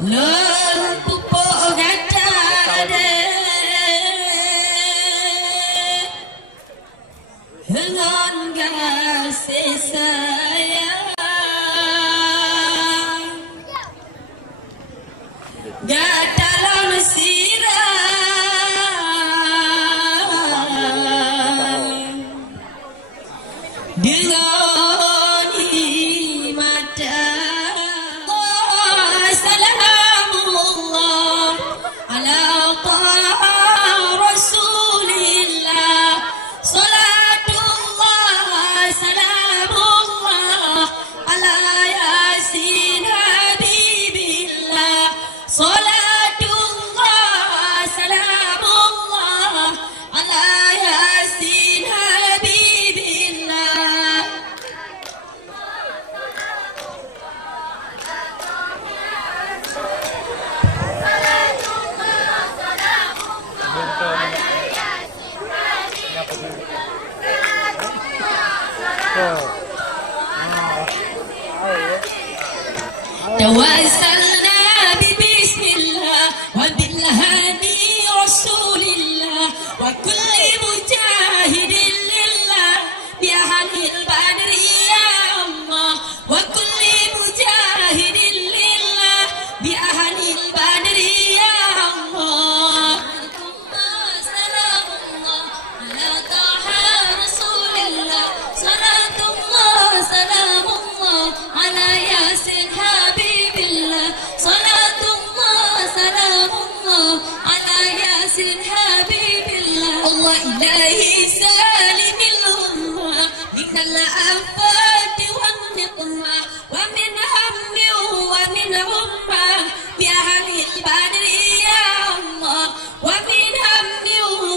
Lon pupuk gatade Hengon kasih sayang Gatalan sirah Dengan mata Salamullah ala taha Rasulillah Salatullah salamullah ala yasin habibillah Salatullah salamullah ala yasin habibillah توسلنا ببسم الله وبالهادي رسول الله وكل مجاهد لله بأهل البدر يا الله وكل مجاهد لله بأهل البدر يا الله سلام الله على طه رسول الله صلاة الله سلام الله على ياسين حبيب الله صلاة الله سلام الله على ياسين حبيب الله الله إلهي سالم الأمة من الآفات والنقمة ومن هم ومن غمة بأهل البدر يا الله ومن هم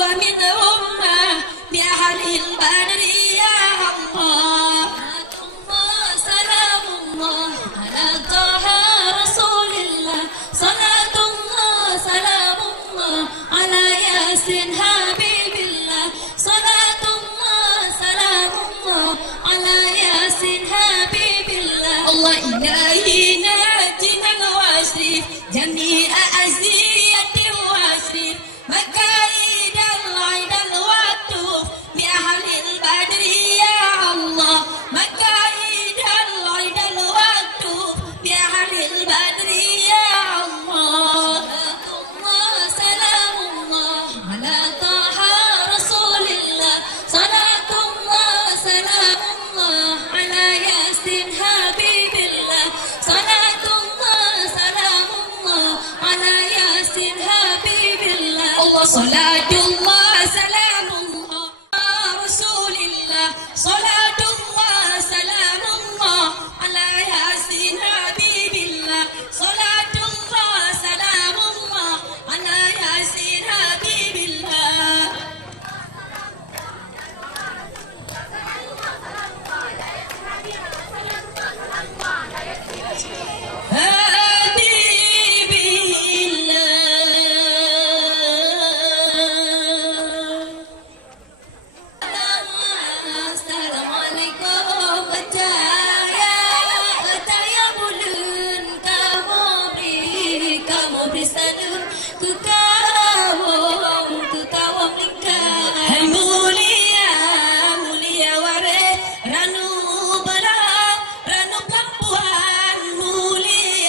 ومن غمة بأهل البدر يا الله سلام الله على طه رسول الله صلاة الله سلام الله على ياسين حبيب الله صلاة الله سلام الله على ياسين حبيب الله الله إلهي ناجنا واشرف جميع أزية واشرف مكايد العيد الواتوف بأهل البدر يا الله مكايد العيد الواتوف بأهل البدر يا الله سلام الله على طه رسول الله صلاة الله سلام الله على ياسين حبيب الله صلاة الله سلام الله على ياسين حبيب الله الله صلاة الله سلام الله رسول الله صلاة الله سلام الله على ياسين حبيب الله صلاة الله سلام الله على ياسين حبيب الله حبيب الله Assalamualaikum Ataya bulun Kamu beri salun Ku kawam lingkar Mulia ware Ranu berat Ranu perempuan Mulia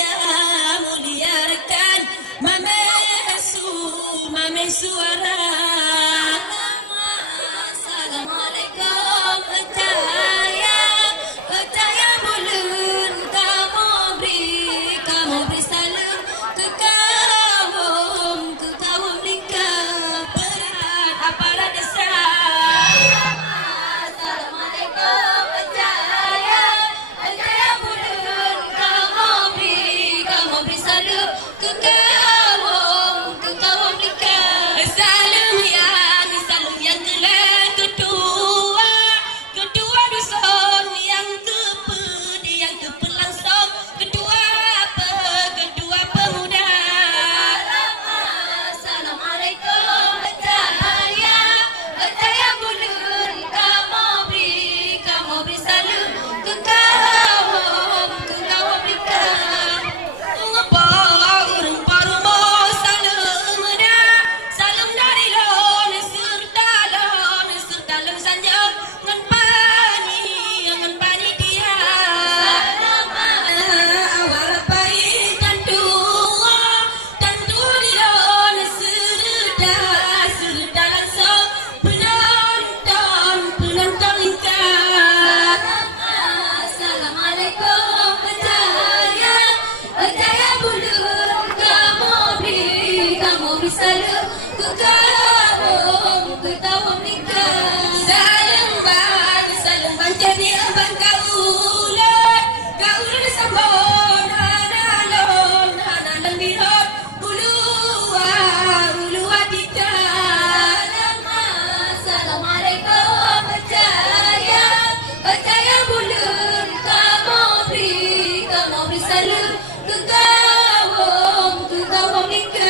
selalu ku kawum nika.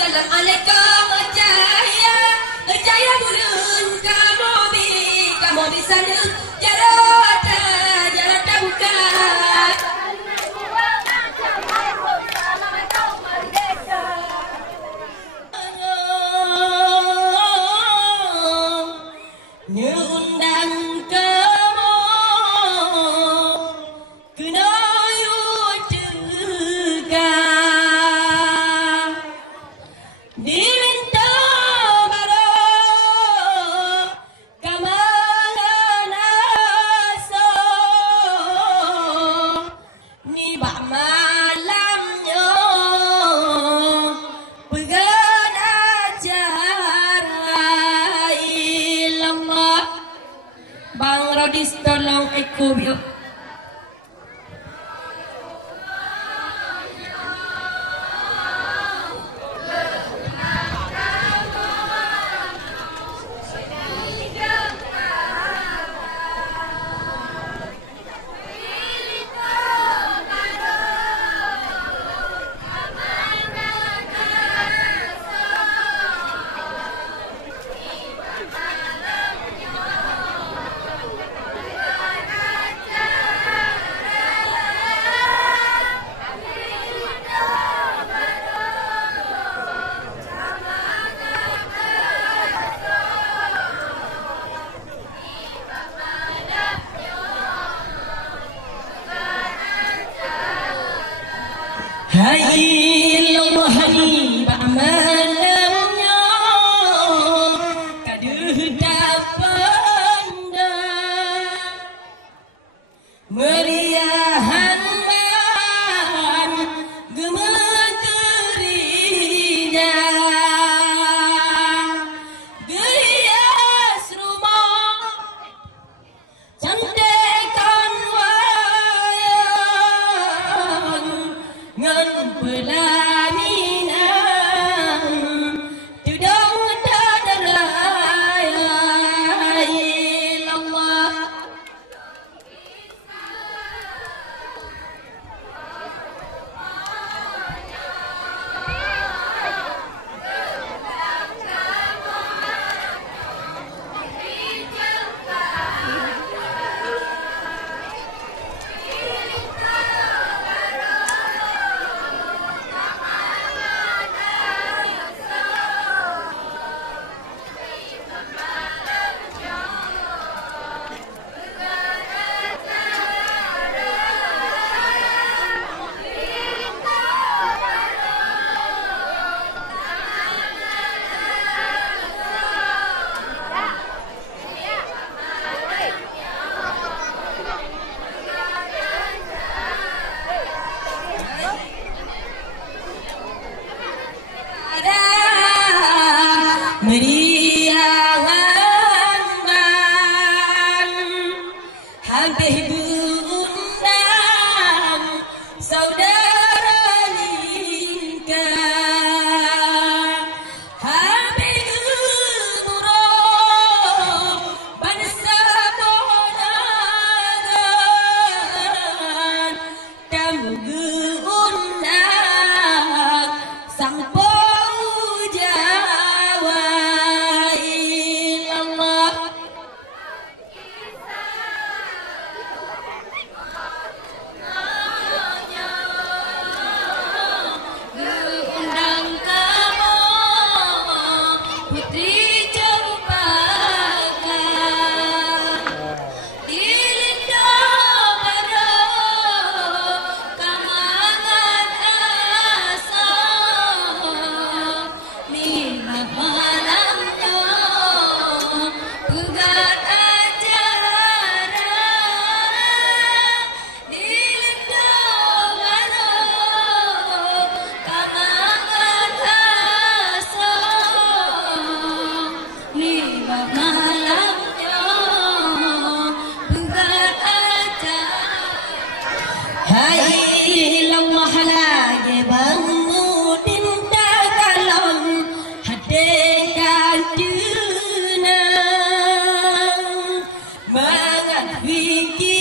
Salam alaikum jaya bulun kamu bisa jarata buka. Nyundang kamu kena juga diminta baru kamalan aso ni bak malamnya pegan acara ilmu. Bang Rodis tolong ikut yuk. Hai lohani ba'malamnya kaduh dapanda meriahan man gemeterinya gerias rumah cantekan wayang ngan pelaminan tudung dadaraya ilallah. Meriahan man hampir diundang saudara lingkar hampir gemurung bangsa bonangan kamu diundang sang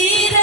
pikiran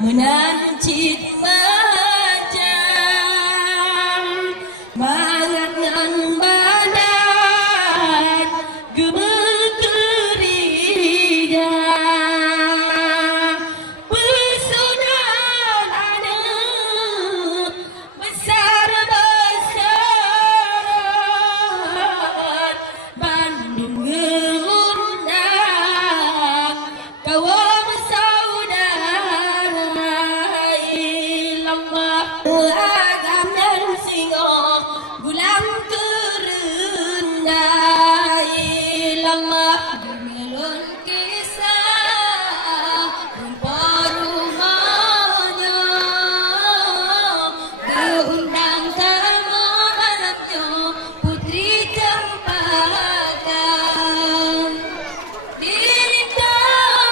menancit macam mangat ngan badan gemeterida pesunan anak besar-besaran Bandung ngundang kawan saudara ilamah agam dan singo gulang kerendai ilamah gemelon kisah rupa rumahnya diundang sama anaknya putri cempaka Dirita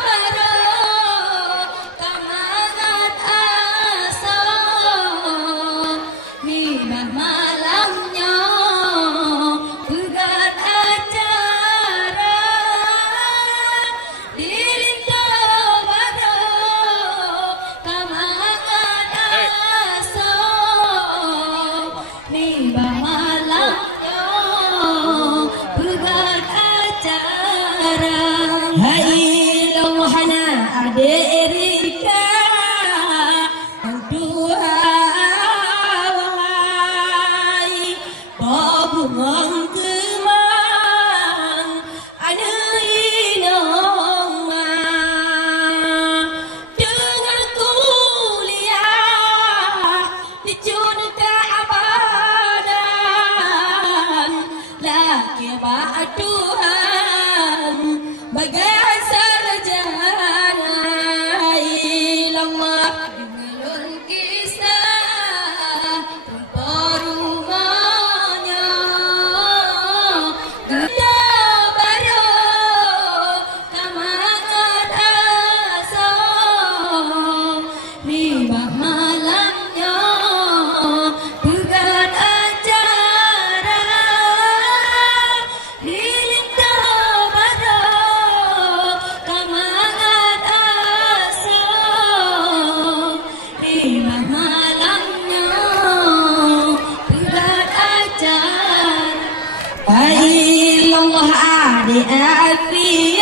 baro kamangat asa minah malamnya pegat acara Dirita baro kamangat asa minah malamnya pegat acara Hai lohana ade erika dua wahai babu mangkemang ane inoma dengan kuliah di junta abadan laki Tuhan bagai sarjana ilamah gemelon kisah rupa rumahnya kita baru kamangat asa nimah malamnya pegat acara Dirita baro kamangat asa nimah malamnya pegat acara Hai Allah ade akri